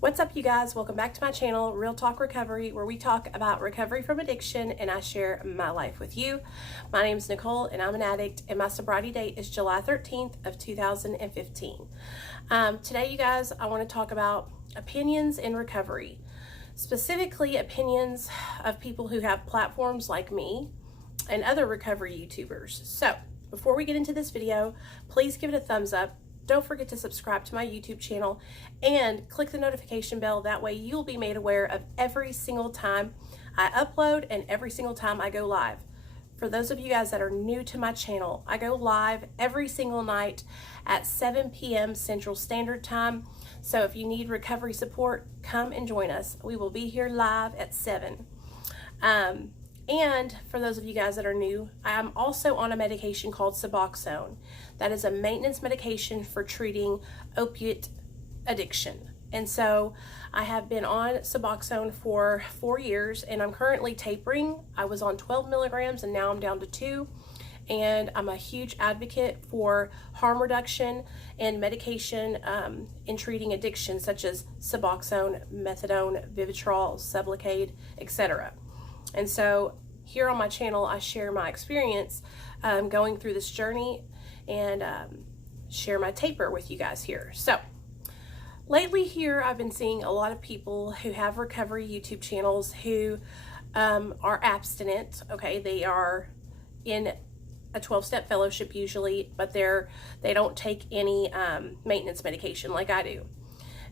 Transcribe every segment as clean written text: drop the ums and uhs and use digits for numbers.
What's up, you guys? Welcome back to my channel, Real Talk Recovery, where we talk about recovery from addiction and I share my life with you. My name is Nicole and I'm an addict, and my sobriety date is July 13th of 2015. Today, you guys, I want to talk about opinions in recovery, specifically opinions of people who have platforms like me and other recovery YouTubers. So before we get into this video, please give it a thumbs up. Don't forget to subscribe to my YouTube channel and click the notification bell. That way you'll be made aware of every single time I upload and every single time I go live. For those of you guys that are new to my channel, I go live every single night at 7 p.m. Central Standard Time. So if you need recovery support, come and join us. We will be here live at 7. And for those of you guys that are new, I'm also on a medication called Suboxone. That is a maintenance medication for treating opiate addiction. And so I have been on Suboxone for 4 years and I'm currently tapering. I was on 12 milligrams and now I'm down to 2. And I'm a huge advocate for harm reduction and medication in treating addiction, such as Suboxone, methadone, Vivitrol, Sublocade, etc. And so here on my channel, I share my experience going through this journey and share my taper with you guys here. So lately here, I've been seeing a lot of people who have recovery YouTube channels who are abstinent. Okay, they are in a 12-step fellowship usually, but they don't take any maintenance medication like I do.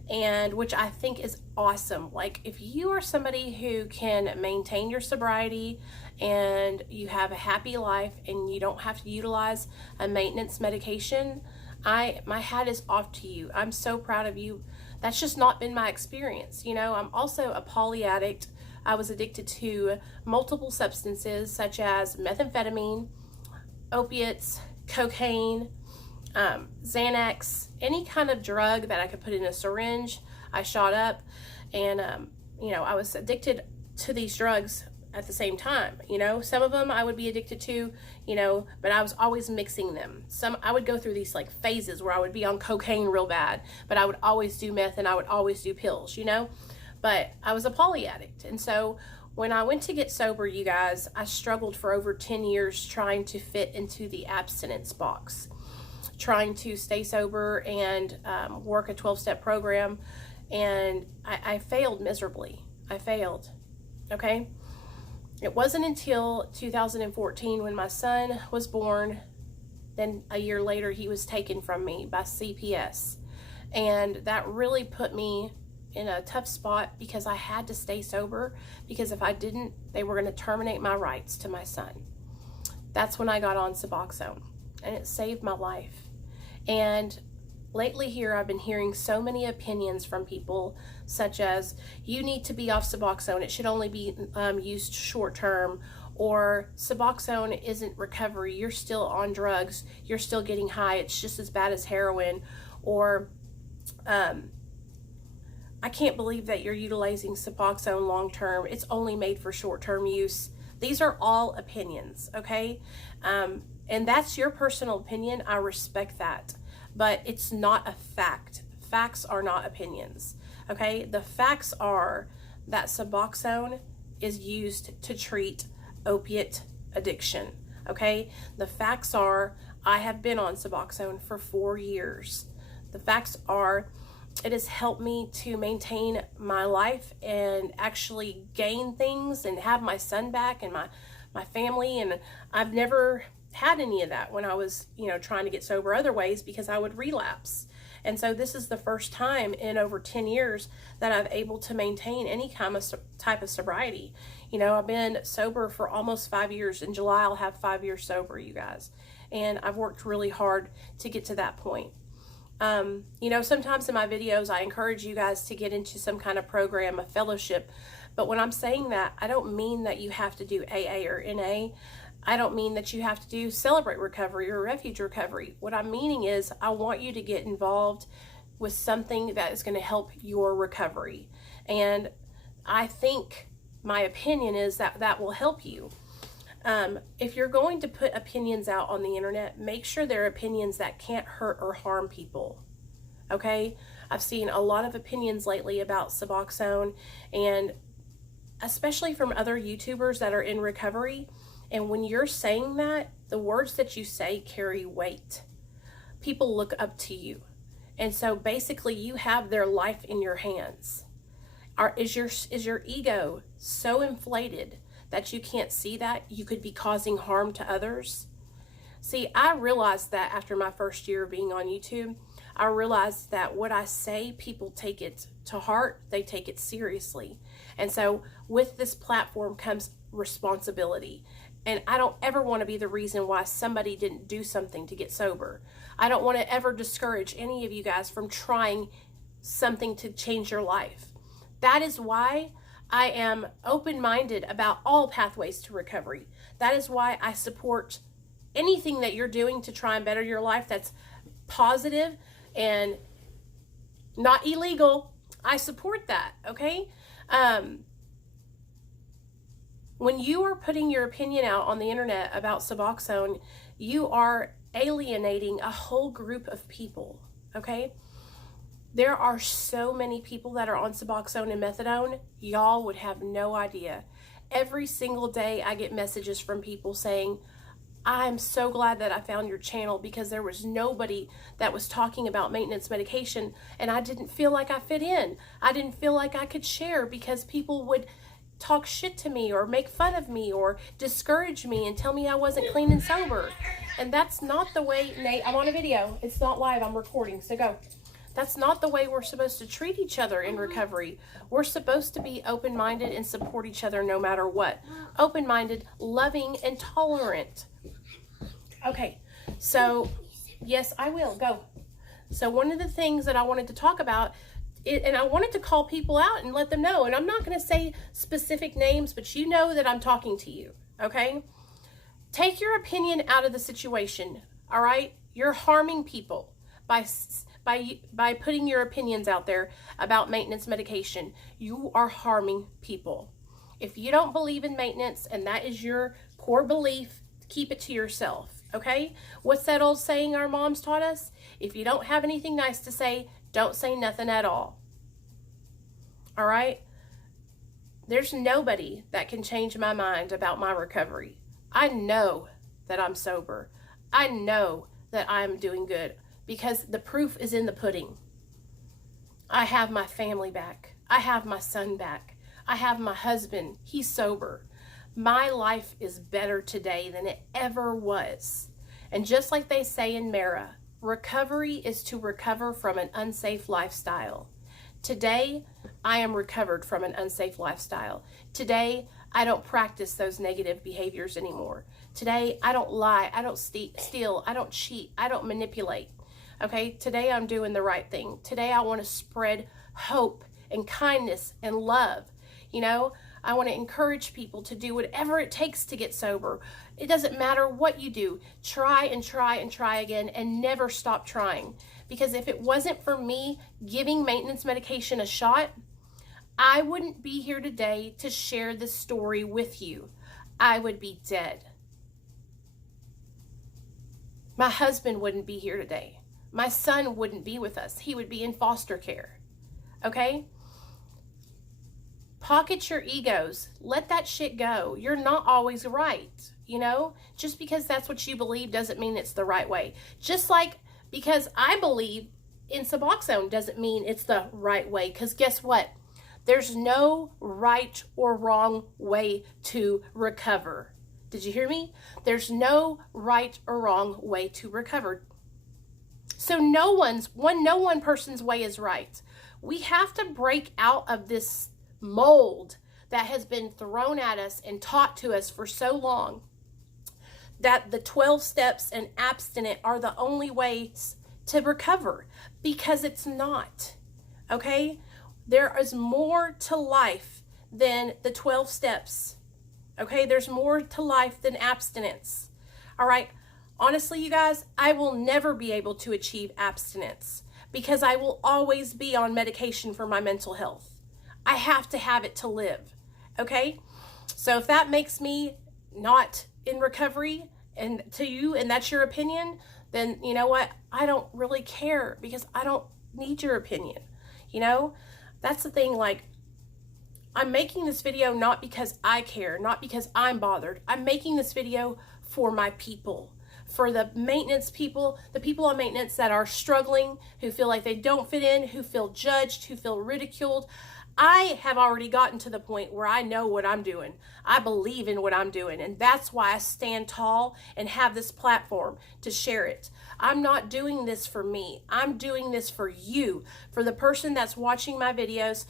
And which I think is awesome. Like, if you are somebody who can maintain your sobriety and you have a happy life and you don't have to utilize a maintenance medication, my hat is off to you. I'm so proud of you. That's just not been my experience. You know, I'm also a poly addict. I was addicted to multiple substances such as methamphetamine, opiates, cocaine, Xanax, any kind of drug that I could put in a syringe, I shot up. And, you know, I was addicted to these drugs at the same time. You know, some of them I would be addicted to, you know, but I was always mixing them. I would go through these like phases where I would be on cocaine real bad, but I would always do meth and I would always do pills, you know, but I was a poly addict. And so when I went to get sober, you guys, I struggled for over 10 years trying to fit into the abstinence box, trying to stay sober and work a 12-step program, and I failed miserably. I failed, okay? It wasn't until 2014 when my son was born, then a year later he was taken from me by CPS, and that really put me in a tough spot because I had to stay sober, because if I didn't, they were going to terminate my rights to my son. That's when I got on Suboxone, and it saved my life. And lately here, I've been hearing so many opinions from people, such as, you need to be off Suboxone, it should only be used short term, or Suboxone isn't recovery, you're still on drugs, you're still getting high, it's just as bad as heroin, or I can't believe that you're utilizing Suboxone long term, it's only made for short term use. These are all opinions, okay? And that's your personal opinion. I respect that, but it's not a fact. Facts are not opinions, okay? The facts are that Suboxone is used to treat opiate addiction, okay? The facts are I have been on Suboxone for 4 years. The facts are it has helped me to maintain my life and actually gain things and have my son back and my family, and I've never had any of that when I was, you know, trying to get sober other ways, because I would relapse. And so this is the first time in over 10 years that I've able to maintain any kind of type of sobriety. You know, I've been sober for almost 5 years. In July, I'll have 5 years sober, you guys. And I've worked really hard to get to that point. You know, sometimes in my videos, I encourage you guys to get into some kind of program, a fellowship. But when I'm saying that, I don't mean that you have to do AA or NA. I don't mean that you have to do Celebrate Recovery or Refuge Recovery. What I'm meaning is I want you to get involved with something that is going to help your recovery. And I think my opinion is that that will help you. If you're going to put opinions out on the internet, make sure they're opinions that can't hurt or harm people. Okay? I've seen a lot of opinions lately about Suboxone, and especially from other YouTubers that are in recovery. And when you're saying that, the words that you say carry weight. People look up to you. And so basically you have their life in your hands. Is your ego so inflated that you can't see that you could be causing harm to others? See, I realized that after my first year of being on YouTube. I realized that what I say, people take it to heart, they take it seriously. And so with this platform comes responsibility. And I don't ever want to be the reason why somebody didn't do something to get sober. I don't want to ever discourage any of you guys from trying something to change your life. That is why I am open-minded about all pathways to recovery. That is why I support anything that you're doing to try and better your life that's positive and not illegal. I support that, okay? When you are putting your opinion out on the internet about Suboxone, you are alienating a whole group of people, okay? There are so many people that are on Suboxone and methadone, y'all would have no idea. Every single day I get messages from people saying, I'm so glad that I found your channel because there was nobody that was talking about maintenance medication and I didn't feel like I fit in. I didn't feel like I could share because people would talk shit to me or make fun of me or discourage me and tell me I wasn't clean and sober. And that's not the way, Nate, I'm on a video. It's not live, I'm recording, so go. That's not the way we're supposed to treat each other in recovery. We're supposed to be open-minded and support each other no matter what. Open-minded, loving, and tolerant. Okay, so yes, I will. Go. So one of the things that I wanted to talk about, and I wanted to call people out and let them know, and I'm not going to say specific names, but you know that I'm talking to you, okay? Take your opinion out of the situation, all right? You're harming people by putting your opinions out there about maintenance medication. You are harming people. If you don't believe in maintenance and that is your core belief, keep it to yourself. Okay? What's that old saying our moms taught us? If you don't have anything nice to say, don't say nothing at all. All right? There's nobody that can change my mind about my recovery. I know that I'm sober. I know that I'm doing good because the proof is in the pudding. I have my family back. I have my son back. I have my husband. He's sober. My life is better today than it ever was. And just like they say in Mara, recovery is to recover from an unsafe lifestyle. Today, I am recovered from an unsafe lifestyle. Today, I don't practice those negative behaviors anymore. Today, I don't lie, I don't steal, I don't cheat, I don't manipulate. Okay, today I'm doing the right thing. Today I want to spread hope and kindness and love. You know, I want to encourage people to do whatever it takes to get sober. It doesn't matter what you do. Try and try and try again and never stop trying. Because if it wasn't for me giving maintenance medication a shot, I wouldn't be here today to share this story with you. I would be dead. My husband wouldn't be here today. My son wouldn't be with us. He would be in foster care. Okay? Pocket your egos. Let that shit go. You're not always right. You know? Just because that's what you believe doesn't mean it's the right way. Just like because I believe in Suboxone doesn't mean it's the right way. Because guess what? There's no right or wrong way to recover. Did you hear me? There's no right or wrong way to recover. So no one person's way is right. We have to break out of this mold that has been thrown at us and taught to us for so long that the 12 steps and abstinent are the only ways to recover, because it's not. Okay? There is more to life than the 12 steps. Okay? There's more to life than abstinence. All right? Honestly, you guys, I will never be able to achieve abstinence because I will always be on medication for my mental health. I have to have it to live, okay? So if that makes me not in recovery and to you, and that's your opinion, then you know what? I don't really care because I don't need your opinion. You know, that's the thing. Like, I'm making this video not because I care, not because I'm bothered. I'm making this video for my people, for the maintenance people, the people on maintenance that are struggling, who feel like they don't fit in, who feel judged, who feel ridiculed. I have already gotten to the point where I know what I'm doing. I believe in what I'm doing, and that's why I stand tall and have this platform to share it. I'm not doing this for me. I'm doing this for you, for the person that's watching my videos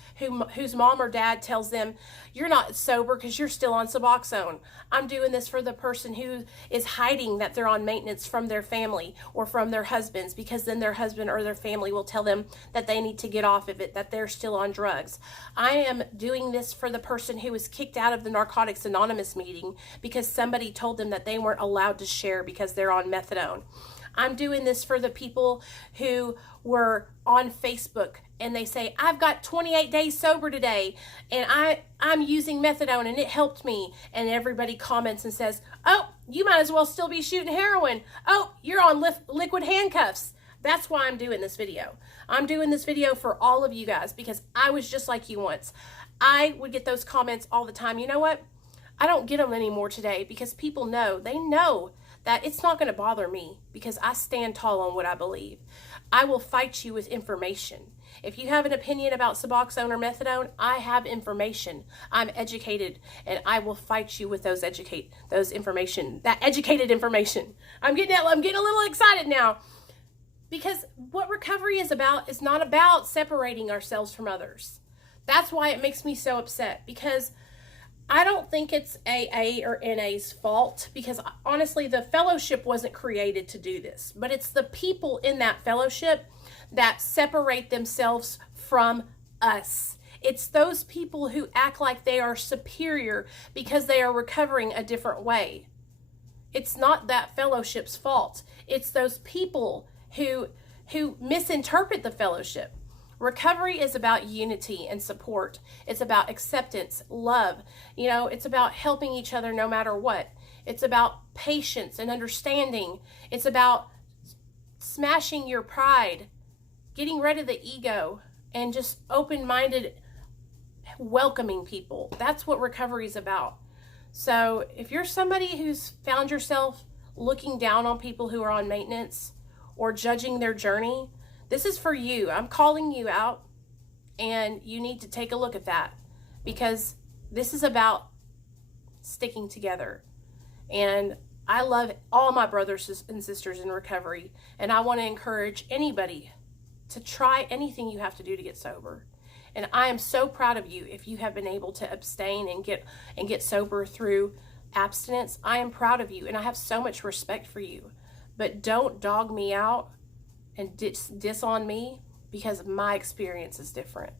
whose mom or dad tells them, you're not sober because you're still on Suboxone. I'm doing this for the person who is hiding that they're on maintenance from their family or from their husbands, because then their husband or their family will tell them that they need to get off of it, that they're still on drugs. I am doing this for the person who was kicked out of the Narcotics Anonymous meeting because somebody told them that they weren't allowed to share because they're on methadone. I'm doing this for the people who were on Facebook and they say, I've got 28 days sober today and I'm using methadone and it helped me. And everybody comments and says, oh, you might as well still be shooting heroin. Oh, you're on liquid handcuffs. That's why I'm doing this video. I'm doing this video for all of you guys because I was just like you once. I would get those comments all the time. You know what? I don't get them anymore today because people know, they know that it's not going to bother me because I stand tall on what I believe. I will fight you with information. If you have an opinion about Suboxone or methadone, I have information. I'm educated, and I will fight you with that educated information. I'm getting a little excited now because what recovery is about is not about separating ourselves from others. That's why it makes me so upset, because I don't think it's AA or NA's fault, because honestly, the fellowship wasn't created to do this, but it's the people in that fellowship that separate themselves from us. It's those people who act like they are superior because they are recovering a different way. It's not that fellowship's fault. It's those people who misinterpret the fellowship. Recovery is about unity and support. It's about acceptance, love. You know, it's about helping each other no matter what. It's about patience and understanding. It's about smashing your pride, getting rid of the ego, and just open-minded, welcoming people. That's what recovery is about. So if you're somebody who's found yourself looking down on people who are on maintenance or judging their journey, this is for you. I'm calling you out, and you need to take a look at that, because this is about sticking together. And I love all my brothers and sisters in recovery, and I want to encourage anybody to try anything you have to do to get sober. And I am so proud of you if you have been able to abstain and get sober through abstinence. I am proud of you, and I have so much respect for you. But don't dog me out and diss on me, because my experience is different.